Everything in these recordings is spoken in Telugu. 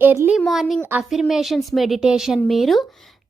ఎర్లీ మార్నింగ్ అఫిర్మేషన్స్ మెడిటేషన్ మీరు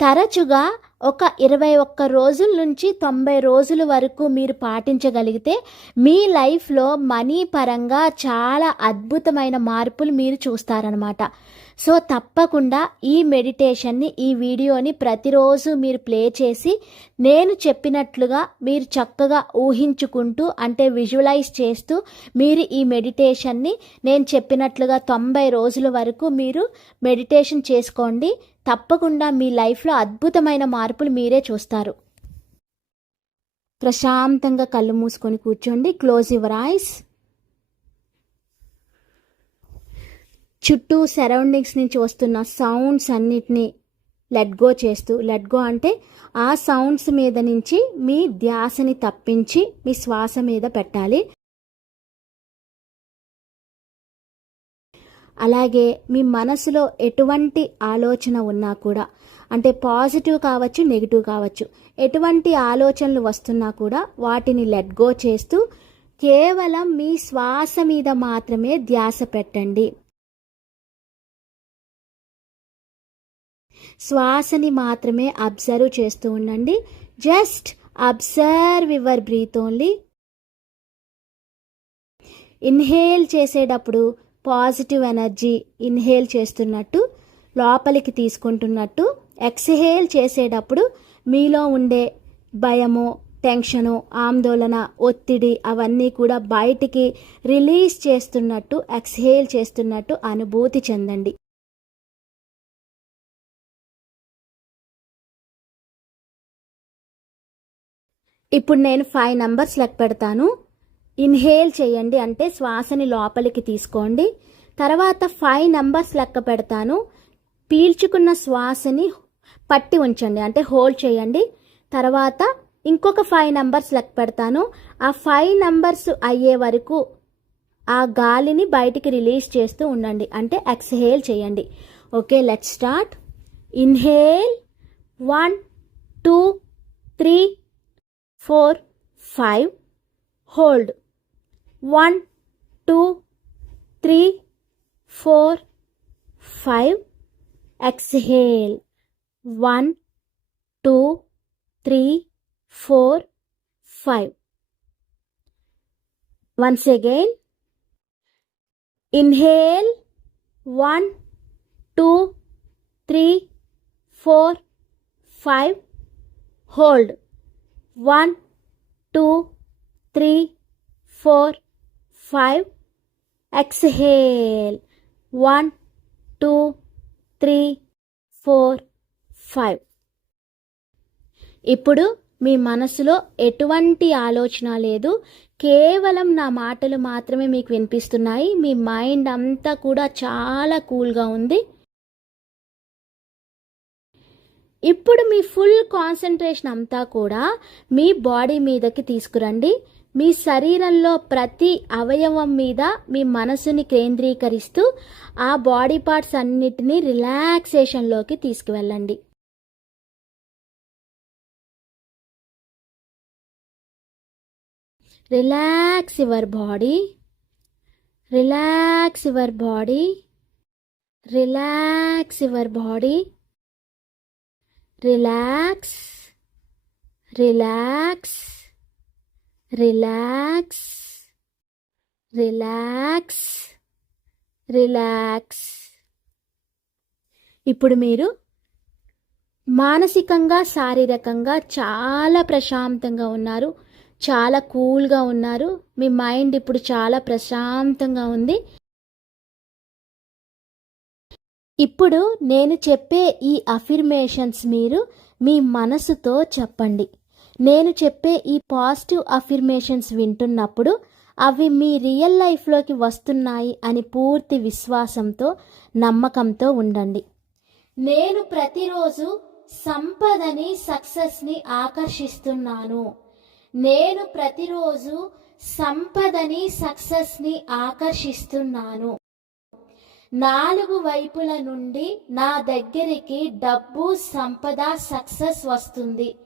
తరచుగా ఒక ఇరవై ఒక్క రోజుల నుంచి తొంభై రోజుల వరకు మీరు పాటించగలిగితే మీ లైఫ్లో మనీ పరంగా చాలా అద్భుతమైన మార్పులు మీరు చూస్తారనమాట సో తప్పకుండా ఈ మెడిటేషన్ని ఈ వీడియోని ప్రతిరోజు మీరు ప్లే చేసి నేను చెప్పినట్లుగా మీరు చక్కగా ఊహించుకుంటూ అంటే విజువలైజ్ చేస్తూ మీరు ఈ మెడిటేషన్ని నేను చెప్పినట్లుగా తొంభై రోజుల వరకు మీరు మెడిటేషన్ చేసుకోండి. తప్పకుండా మీ లైఫ్లో అద్భుతమైన మార్పులు మీరే చూస్తారు. ప్రశాంతంగా కళ్ళు మూసుకొని కూర్చోండి. క్లోజ్ యువర్ ఐస్ చుట్టూ సరౌండింగ్స్ నుంచి వస్తున్న సౌండ్స్ అన్నిటినీ లెట్ గో చేస్తూ లెట్ గో అంటే ఆ సౌండ్స్ మీద నుంచి మీ ధ్యాసని తప్పించి మీ శ్వాస మీద పెట్టాలి. అలాగే మీ మనసులో ఎటువంటి ఆలోచన ఉన్నా కూడా అంటే పాజిటివ్ కావచ్చు నెగిటివ్ కావచ్చు ఎటువంటి ఆలోచనలు వస్తున్నా కూడా వాటిని లెట్ గో చేస్తూ కేవలం మీ శ్వాస మీద మాత్రమే ధ్యాస పెట్టండి. శ్వాసని మాత్రమే అబ్జర్వ్ చేస్తూ ఉండండి. Just observe your breath only. Inhale చేసేటప్పుడు పాజిటివ్ ఎనర్జీ ఇన్హేల్ చేస్తున్నట్టు లోపలికి తీసుకుంటున్నట్టు ఎక్స్హేల్ చేసేటప్పుడు మీలో ఉండే భయము టెన్షను ఆందోళన ఒత్తిడి అవన్నీ కూడా బయటికి రిలీజ్ చేస్తున్నట్టు ఎక్స్హేల్ చేస్తున్నట్టు అనుభూతి చెందండి. ఇప్పుడు నేను ఫైవ్ నంబర్స్ లెక్క పెడతాను. ఇన్హేల్ చేయండి అంటే శ్వాసని లోపలికి తీసుకోండి. తర్వాత ఫైవ్ నంబర్స్ లెక్క పెడతాను. పీల్చుకున్న శ్వాసని పట్టి ఉంచండి అంటే హోల్డ్ చేయండి. తర్వాత ఇంకొక ఫైవ్ నంబర్స్ లెక్క పెడతాను. ఆ ఫైవ్ నంబర్స్ అయ్యే వరకు ఆ గాలిని బయటికి రిలీజ్ చేస్తూ ఉండండి అంటే ఎక్స్హేల్ చేయండి. Okay let start inhale one two three 4, 5. Hold. 1, 2, 3, 4, 5. Exhale. 1, 2, 3, 4, 5. Once again. Inhale. 1, 2, 3, 4, 5. Hold. One two three four five. Exhale. One two three four five. ఇప్పుడు మీ మనసులో ఎటువంటి ఆలోచన లేదు. కేవలం నా మాటలు మాత్రమే మీకు వినిపిస్తున్నాయి. మీ మైండ్ అంతా కూడా చాలా కూల్గా ఉంది. ఇప్పుడు మీ ఫుల్ కాన్సన్ట్రేషన్ అంతా కూడా మీ బాడీ మీదకి తీసుకురండి. మీ శరీరంలో ప్రతి అవయవం మీద మీ మనసుని కేంద్రీకరిస్తూ ఆ బాడీ పార్ట్స్ అన్నిటినీ రిలాక్సేషన్లోకి తీసుకువెళ్ళండి. Relax your body. Relax your body. Relax your body. Relax relax relax relax relax ఇప్పుడు మీరు మానసికంగా శారీరకంగా చాలా ప్రశాంతంగా ఉన్నారు. చాలా కూల్గా ఉన్నారు. మీ మైండ్ ఇప్పుడు చాలా ప్రశాంతంగా ఉంది. ఇప్పుడు నేను చెప్పే ఈ అఫిర్మేషన్స్ మీరు మీ మనసుతో చెప్పండి. నేను చెప్పే ఈ పాజిటివ్ అఫిర్మేషన్స్ వింటున్నప్పుడు అవి మీ రియల్ లైఫ్లోకి వస్తున్నాయి అని పూర్తి విశ్వాసంతో నమ్మకంతో ఉండండి. నేను ప్రతిరోజు సంపదని సక్సెస్ని ఆకర్షిస్తున్నాను. నేను ప్రతిరోజు సంపదని సక్సెస్ని ఆకర్షిస్తున్నాను. నాలుగు వైపుల నుండి నా దగ్గరికి డబ్బు సంపద సక్సెస్ వస్తుంది.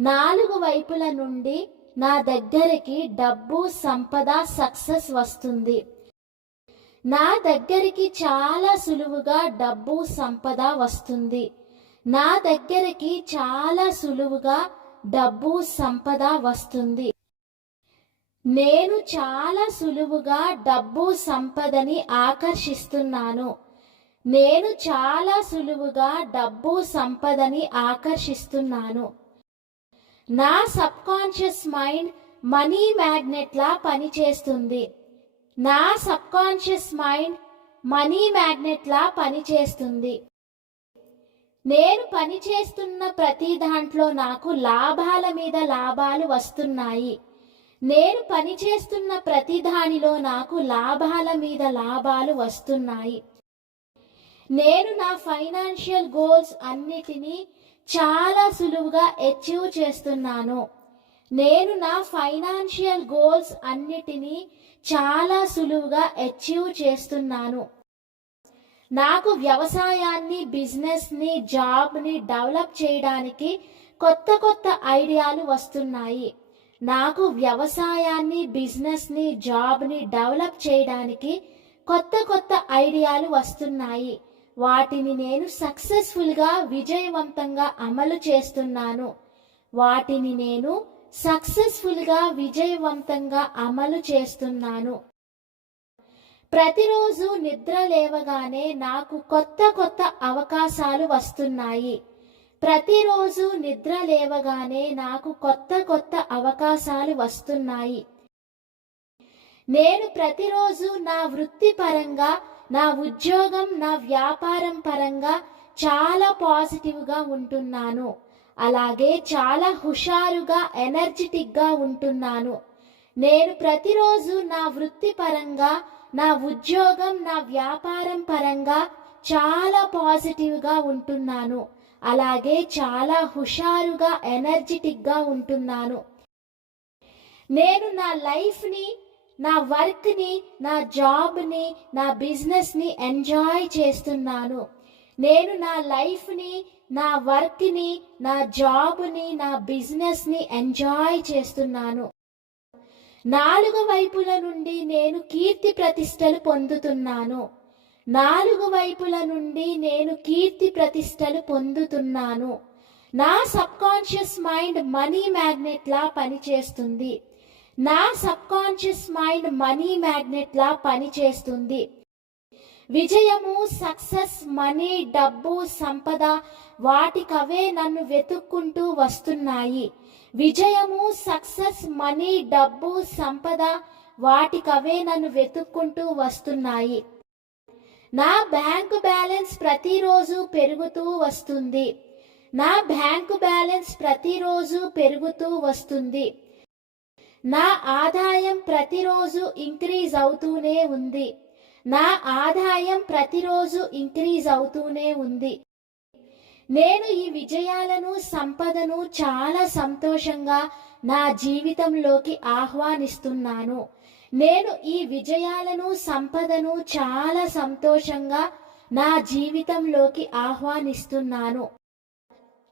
నాలుగు వైపుల నుండి నా దగ్గరికి డబ్బు సంపద సక్సెస్ వస్తుంది. నా దగ్గరికి చాలా సులువుగా డబ్బు సంపద వస్తుంది. నా దగ్గరికి చాలా సులువుగా డబ్బు సంపద వస్తుంది. నేను చాలా సులువుగా డబ్బు సంపదని ఆకర్షిస్తున్నాను. నేను చాలా సులువుగా డబ్బు సంపదని ఆకర్షిస్తున్నాను. నా సబ్ కాన్షియస్ మైండ్ మనీ మ్యాగ్నెట్లా పనిచేస్తుంది. నా సబ్ కాన్షియస్ మైండ్ మనీ మ్యాగ్నెట్లా పనిచేస్తుంది. నేను పనిచేస్తున్న ప్రతి దాంట్లో నాకు లాభాల మీద లాభాలు వస్తున్నాయి. నేను పనిచేస్తున్న ప్రతి దానిలో నాకు లాభాల మీద లాభాలు వస్తున్నాయి. నేను నా ఫైనాన్షియల్ గోల్స్ అన్నిటినీ చాలా సులువుగా అచీవ్ చేస్తున్నాను. నేను నా ఫైనాన్షియల్ గోల్స్ అన్నిటినీ చాలా సులువుగా అచీవ్ చేస్తున్నాను. నాకు వ్యవసాయాన్ని బిజినెస్ని జాబ్ని డెవలప్ చేయడానికి కొత్త కొత్త ఐడియాలు వస్తున్నాయి. నాకు వ్యవసాయాన్ని బిజినెస్ని జాబ్ని డెవలప్ చేయడానికి కొత్త కొత్త ఐడియాలు వస్తున్నాయి. వాటిని నేను సక్సెస్ఫుల్గా విజయవంతంగా అమలు చేస్తున్నాను. వాటిని నేను సక్సెస్ఫుల్గా విజయవంతంగా అమలు చేస్తున్నాను. ప్రతిరోజు నిద్ర లేవగానే నాకు కొత్త కొత్త అవకాశాలు వస్తున్నాయి. ప్రతిరోజు నిద్ర లేవగానే నాకు కొత్త కొత్త అవకాశాలు వస్తున్నాయి. నేను ప్రతిరోజు నా వృత్తి పరంగా నా ఉద్యోగం నా వ్యాపారం పరంగా చాలా పాజిటివ్గా ఉంటున్నాను. అలాగే చాలా హుషారుగా ఎనర్జెటిక్గా ఉంటున్నాను. నేను ప్రతిరోజు నా వృత్తి పరంగా నా ఉద్యోగం నా వ్యాపారం పరంగా చాలా పాజిటివ్గా ఉంటున్నాను. అలాగే చాలా హుషారుగా ఎనర్జెటిక్గా ఉంటున్నాను. నేను నా లైఫ్ని నా వర్క్ని నా జాబ్ని నా బిజినెస్ని ఎంజాయ్ చేస్తున్నాను. నేను నా లైఫ్ని నా వర్క్ని నా జాబ్ని నా బిజినెస్ని ఎంజాయ్ చేస్తున్నాను. నాలుగు వైపుల నుండి నేను కీర్తి ప్రతిష్టలు పొందుతున్నాను. నాలుగు వైపుల నుండి నేను కీర్తి ప్రతిష్టలు పొందుతున్నాను. నా సబ్ కాన్షియస్ మైండ్ మనీ మ్యాగ్నెట్లా పనిచేస్తుంది. నా సబ్ కాన్షియస్ మైండ్ మనీ మ్యాగ్నెట్లా పనిచేస్తుంది. విజయము సక్సెస్ మనీ డబ్బు సంపద వాటికవే నన్ను వెతుక్కుంటూ వస్తున్నాయి. విజయము సక్సెస్ మనీ డబ్బు సంపద వాటికవే నన్ను వెతుక్కుంటూ వస్తున్నాయి. నా బ్యాంకు బ్యాలెన్స్ ప్రతిరోజు పెరుగుతూ వస్తుంది. నా బ్యాంకు బ్యాలెన్స్ ప్రతిరోజు పెరుగుతూ వస్తుంది. నా ఆదాయం ప్రతిరోజు ఇంక్రీజ్ అవుతూనే ఉంది. నా ఆదాయం ప్రతిరోజు ఇంక్రీజ్ అవుతూనే ఉంది. నేను ఈ విజయాలను సంపదను చాలా సంతోషంగా నా జీవితంలోకి ఆహ్వానిస్తున్నాను. నేను ఈ విజయాలను సంపదను చాలా సంతోషంగా నా జీవితంలోకి ఆహ్వానిస్తున్నాను.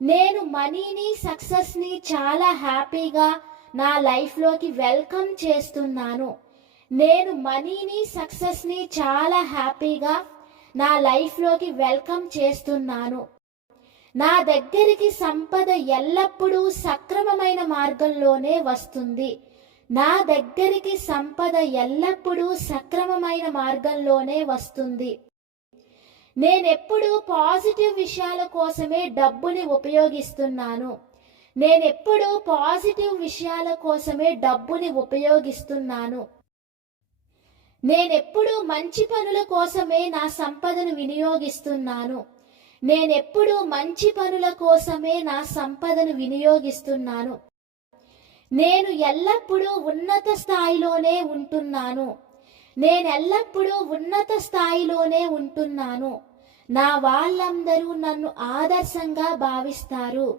నేను మనీని సక్సెస్ని చాలా హ్యాపీగా నా లైఫ్లోకి వెల్కమ్ చేస్తున్నాను. నేను మనీని సక్సెస్ని చాలా హ్యాపీగా నా లైఫ్లోకి వెల్కమ్ చేస్తున్నాను. నా దగ్గరికి సంపద ఎల్లప్పుడూ సక్రమమైన మార్గంలోనే వస్తుంది. నా దగ్గరికి సంపద ఎల్లప్పుడూ సక్రమమైన మార్గంలోనే వస్తుంది. నేనెప్పుడూ పాజిటివ్ విషయాల కోసమే డబ్బుని ఉపయోగిస్తున్నాను. నేనెప్పుడూ పాజిటివ్ విషయాల కోసమే డబ్బుని ఉపయోగిస్తున్నాను. నేనెప్పుడూ మంచి పనుల కోసమే నా సంపదను వినియోగిస్తున్నాను. నేనెప్పుడూ మంచి పనుల కోసమే నా సంపదను వినియోగిస్తున్నాను. నేను ఎల్లప్పుడూ ఉన్నత స్థాయిలోనే ఉంటున్నాను. నేను ఎల్లప్పుడూ ఉన్నత స్థాయిలోనే ఉంటున్నాను. నా వాళ్ళందరూ నన్ను ఆదర్శంగా భావిస్తారు.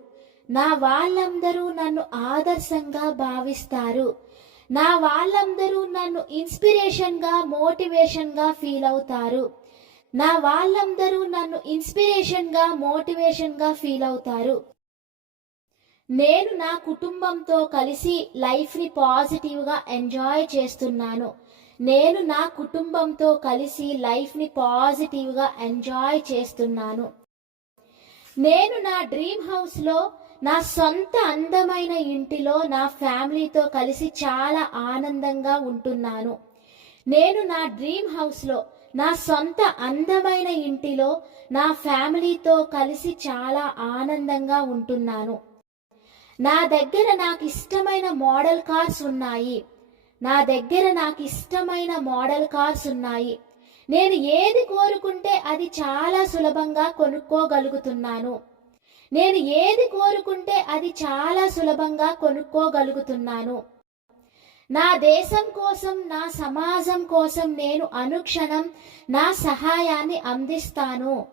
నా వాళ్ళందరూ నన్ను ఆదర్శంగా భావిస్తారు. నా వాళ్ళందరూ నన్ను ఇన్స్పిరేషన్గా మోటివేషన్గా ఫీల్ అవుతారు. నా వాళ్ళందరూ నన్ను ఇన్స్పిరేషన్గా మోటివేషన్గా ఫీల్ అవుతారు. నేను నా కుటుంబంతో కలిసి లైఫ్ని పాజిటివ్గా ఎంజాయ్ చేస్తున్నాను. నేను నా కుటుంబంతో కలిసి లైఫ్ని పాజిటివ్గా ఎంజాయ్ చేస్తున్నాను. నేను నా డ్రీమ్ హౌస్లో నా సొంత అందమైన ఇంటిలో నా ఫ్యామిలీతో కలిసి చాలా ఆనందంగా ఉంటున్నాను. నేను నా డ్రీమ్ హౌస్లో నా సొంత అందమైన ఇంటిలో నా ఫ్యామిలీతో కలిసి చాలా ఆనందంగా ఉంటున్నాను. నా దగ్గర నాకు ఇష్టమైన మోడల్ కార్స్ ఉన్నాయి. నా దగ్గర నాకు ఇష్టమైన మోడల్ కార్స్ ఉన్నాయి. నేను ఏది కోరుకుంటే అది చాలా సులభంగా కొనుక్కోగలుగుతున్నాను. నేను ఏది కోరుకుంటే అది చాలా సులభంగా కొనుక్కోగలుగుతున్నాను. నా దేశం కోసం నా సమాజం కోసం నేను అనుక్షణం నా సహాయాన్ని అందిస్తాను.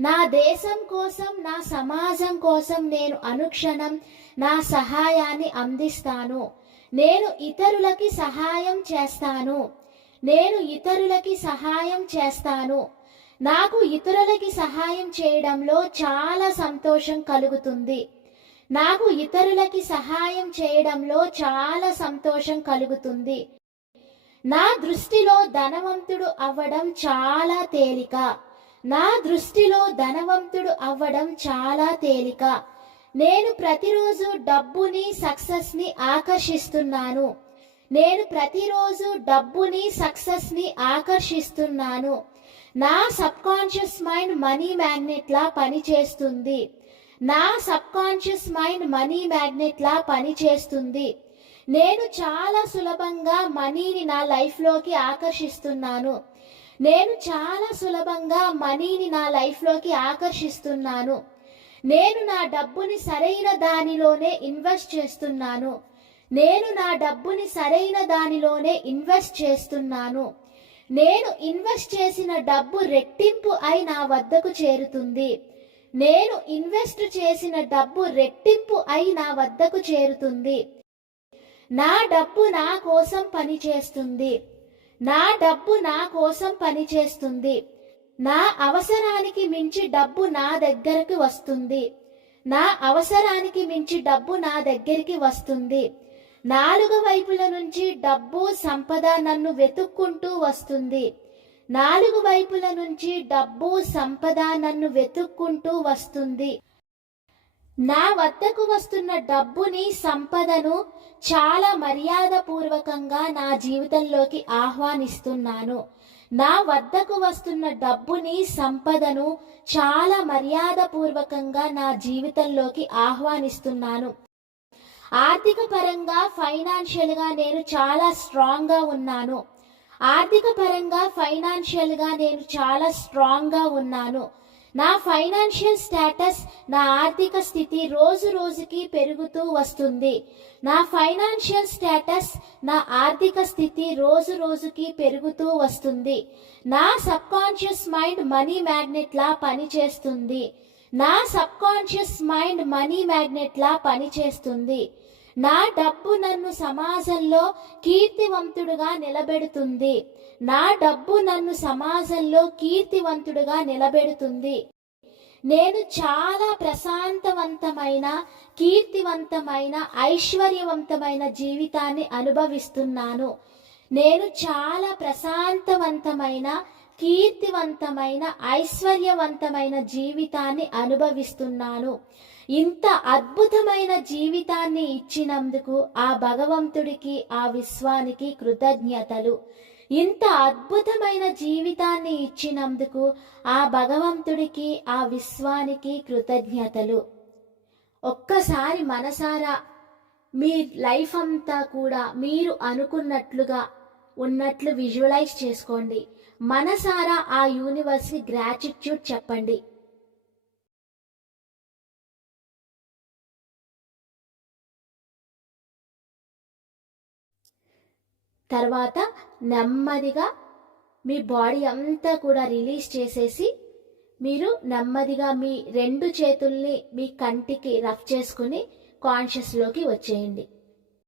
నా దేశం కోసం నా సమాజం కోసం నేను అనుక్షణం నా సహాయాన్ని అందిస్తాను. నేను ఇతరులకి సహాయం చేస్తాను. నేను ఇతరులకి సహాయం చేస్తాను. నాకు ఇతరులకి సహాయం చేయడంలో చాలా సంతోషం కలుగుతుంది. నాకు ఇతరులకి సహాయం చేయడంలో చాలా సంతోషం కలుగుతుంది. నా దృష్టిలో ధనవంతుడు అవ్వడం చాలా తేలిక. నా దృష్టిలో ధనవంతుడు అవ్వడం చాలా తేలిక. నేను ప్రతిరోజు డబ్బుని సక్సెస్ని ఆకర్షిస్తున్నాను. నేను ప్రతిరోజు డబ్బుని సక్సెస్ని ఆకర్షిస్తున్నాను. నా subconscious mind money magnet లా పనిచేస్తుంది. నా subconscious mind money magnet లా పనిచేస్తుంది. నేను చాలా సులభంగా మనీని నా లైఫ్లోకి ఆకర్షిస్తున్నాను. నేను చాలా సులభంగా మనీని నా లైఫ్లోకి ఆకర్షిస్తున్నాను. నేను నా డబ్బుని సరైన దానిలోనే ఇన్వెస్ట్ చేస్తున్నాను. నేను నా డబ్బుని సరైన దానిలోనే ఇన్వెస్ట్ చేస్తున్నాను. నేను ఇన్వెస్ట్ చేసిన డబ్బు రెట్టింపు అయి నా వద్దకు చేరుతుంది. నేను ఇన్వెస్ట్ చేసిన డబ్బు రెట్టింపు అయి నా వద్దకు చేరుతుంది. నా డబ్బు నా కోసం పనిచేస్తుంది. నా డబ్బు నా కోసం పనిచేస్తుంది. నా అవసరానికి మించి డబ్బు నా దగ్గరకు వస్తుంది. నా అవసరానికి మించి డబ్బు నా దగ్గరికి వస్తుంది. నాలుగు వైపుల నుంచి డబ్బు సంపద నన్ను వెతుక్కుంటూ వస్తుంది. నాలుగు వైపుల నుంచి డబ్బు సంపద నన్ను వెతుక్కుంటూ వస్తుంది. నా వద్దకు వస్తున్న డబ్బుని సంపదను చాలా మర్యాదపూర్వకంగా నా జీవితంలోకి ఆహ్వానిస్తున్నాను. నా వద్దకు వస్తున్న డబ్బుని సంపదను చాలా మర్యాదపూర్వకంగా నా జీవితంలోకి ఆహ్వానిస్తున్నాను. ఆర్థిక పరంగా ఫైనాన్షియల్గా నేను చాలా స్ట్రాంగ్గా ఉన్నాను. ఆర్థిక పరంగా ఫైనాన్షియల్గా నేను చాలా స్ట్రాంగ్గా ఉన్నాను. నా ఫైనాన్షియల్ స్టేటస్ నా ఆర్థిక స్థితి రోజు రోజుకి పెరుగుతూ వస్తుంది. నా ఫైనాన్షియల్ స్టేటస్ నా ఆర్థిక స్థితి రోజు రోజుకి పెరుగుతూ వస్తుంది. నా subconscious mind money magnet లా పనిచేస్తుంది. నా subconscious mind money magnet లా పనిచేస్తుంది. నా డబ్బు నన్ను సమాజంలో కీర్తివంతుడుగా నిలబెడుతుంది. నా డబ్బు నన్ను సమాజంలో కీర్తివంతుడుగా నిలబెడుతుంది. నేను చాలా ప్రశాంతవంతమైన కీర్తివంతమైన ఐశ్వర్యవంతమైన జీవితాన్ని అనుభవిస్తున్నాను. నేను చాలా ప్రశాంతవంతమైన కీర్తివంతమైన ఐశ్వర్యవంతమైన జీవితాన్ని అనుభవిస్తున్నాను. ఇంత అద్భుతమైన జీవితాన్ని ఇచ్చినందుకు ఆ భగవంతుడికి ఆ విశ్వానికి కృతజ్ఞతలు. ఇంత అద్భుతమైన జీవితాన్ని ఇచ్చినందుకు ఆ భగవంతుడికి ఆ విశ్వానికి కృతజ్ఞతలు. ఒక్కసారి మనసారా మీ లైఫ్ అంతా కూడా మీరు అనుకున్నట్లుగా ఉన్నట్లు విజువలైజ్ చేసుకోండి. మనసారా ఆ యూనివర్స్కి గ్రాటిట్యూడ్ చెప్పండి. తర్వాత నెమ్మదిగా మీ బాడీ అంతా కూడా రిలీజ్ చేసేసి మీరు నెమ్మదిగా మీ రెండు చేతుల్ని మీ కంటికి రఫ్ చేసుకుని కాన్షియస్లోకి వచ్చేయండి.